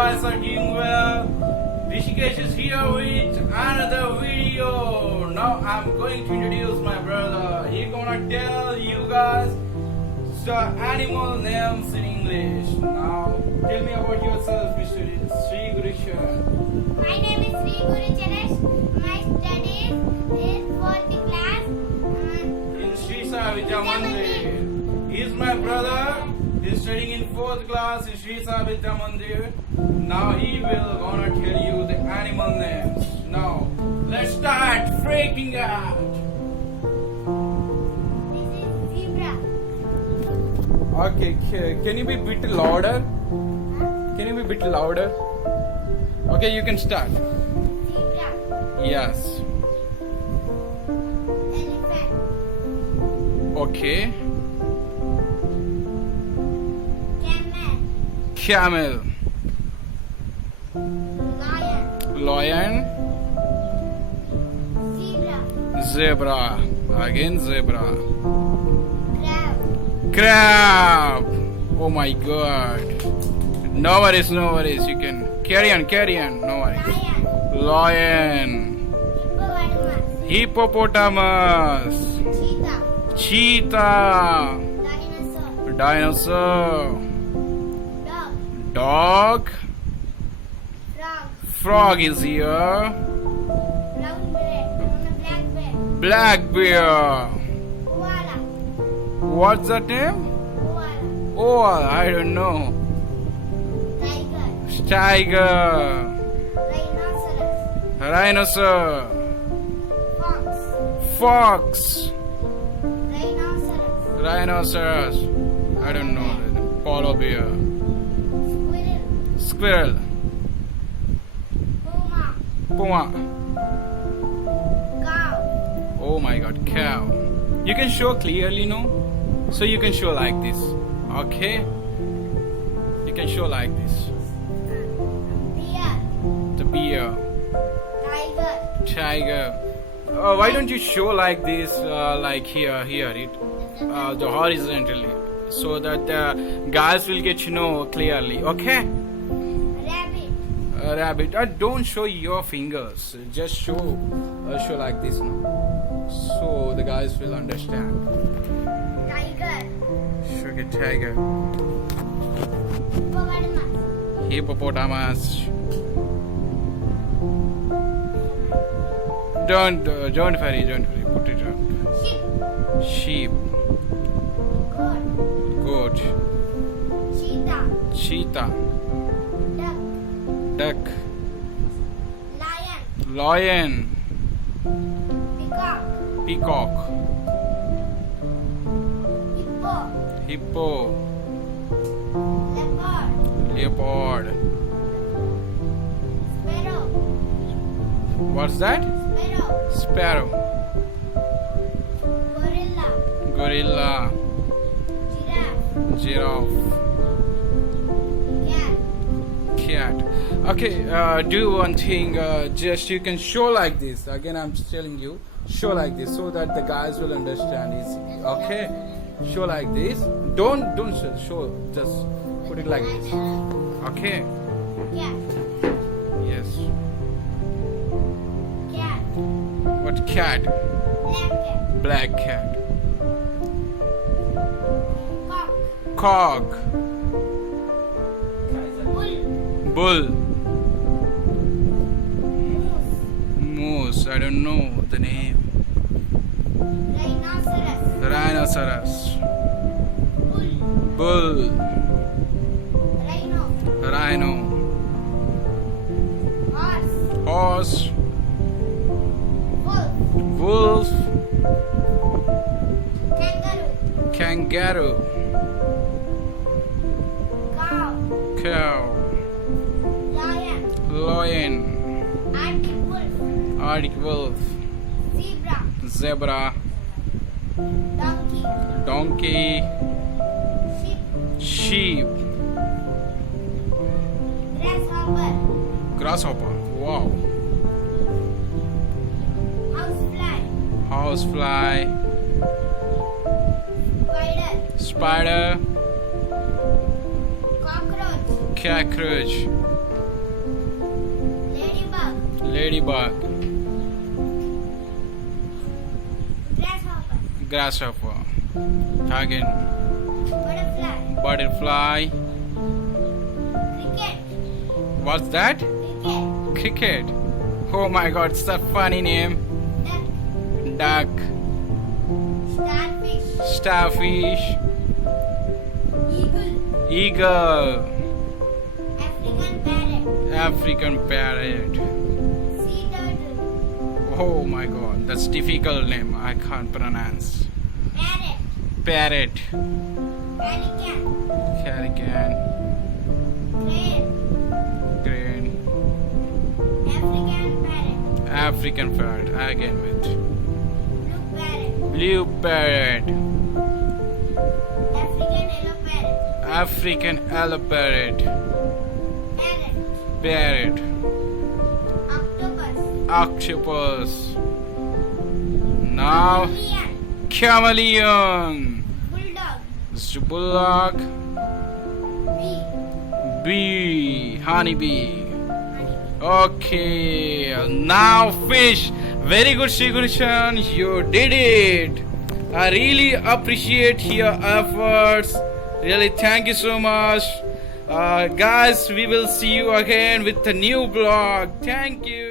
guys are doing well. Rishikesh is here with another video. Now I'm going to introduce my brother. He's gonna tell you guys the animal names in English. Now tell me about yourself, Mr. Sri Guru Charan. My name is Sri Guru Charan. My studies is 4th class. In Sri Sai Vidya Mandir. He's my brother. He's studying in 4th class in Sri Sai Vidya Mandir. Now he will gonna tell you the animal names. Now let's start freaking out. This is zebra. Okay, can you be a bit louder? Can you be a bit louder? Okay, you can start. Zebra. Yes. Elephant. Okay. Camel. Camel. Lion. Lion. Zebra. Zebra. Again zebra. Crab. Crab. Oh my god. No worries, no worries. You can carry on, carry on. No worries. Lion. Lion. Hippopotamus. Hippopotamus. Cheetah. Cheetah. Dinosaur. Dinosaur. Dog. Dog. Frog. Frog is here. Brown bear. Black bear. Black bear. Koala. What's that name? Koala. Oh, I don't know. Tiger. Tiger. Rhinoceros. Rhinoceros. Fox. Fox. Rhinoceros. Rhinoceros. I don't know. Polar bear. Squirrel. Squirrel. Puma. Puma. Cow. Oh my god, cow. You can show clearly, no? So you can show like this. Okay? You can show like this. Deer. The bear. Tiger. Tiger. Why don't you show like this, like here, the horizontally, so that the guys will get to know clearly. Okay? Rabbit. Rabbit. Don't show your fingers. Just show like this, no? So the guys will understand. Tiger. Sugar tiger. Hippopotamus. Hippopotamus. Don't worry. Put it up. Sheep. Sheep. Goat. Goat. Cheetah. Cheetah. Duck. Duck. Lion. Lion. Peacock. Peacock. Hippo. Hippo. Leopard. Leopard. Sparrow. What's that? Sparrow. Sparrow. Gorilla. Gorilla. Giraffe. Giraffe. Cat. Cat. Okay, do one thing. Just you can show like this. Again, I'm telling you, show like this so that the guys will understand easily. Okay, show like this. Don't show. Just put it like this. Okay. Cat. Yes. Cat. What cat? Black cat. Black cat. Cock. Cock. Bull. Bull. Moose. Moose. I don't know the name. Rhinoceros. Rhinoceros. Bull. Bull. Rhino. Rhino. Horse. Horse. Wolf. Wolf. Kangaroo. Kangaroo. Cow. Cow. Lion. Lion. Arctic wolf. Arctic wolf. Zebra. Zebra. Donkey. Donkey. Sheep. Sheep. Grasshopper. Grasshopper. Wow. Housefly. Housefly. Spider. Spider. Cockroach. Cockroach. Ladybug. Grasshopper. Grasshopper. Again. Butterfly. Butterfly. Cricket. What's that? Cricket. Cricket. Oh my god, it's a funny name. Duck. Duck. Starfish. Starfish. Eagle. Eagle. African parrot. African parrot. Sea turtle. Oh my god, that's difficult name. I can't pronounce. Parrot. Parrot. Pelican. Pelican. Crane. Crane. African parrot. African parrot. Again with Blue blue parrot. parrot. African yellow parrot. African yellow parrot. Parrot. Parrot. Octopus. Octopus. Now chameleon. Bulldog. Bullock. Bee. Bee. Honeybee. Honey. Okay, now fish. Very good, Sigurishan. You did it. I really appreciate your efforts. Really, thank you so much. Guys, we will see you again with a new vlog. Thank you.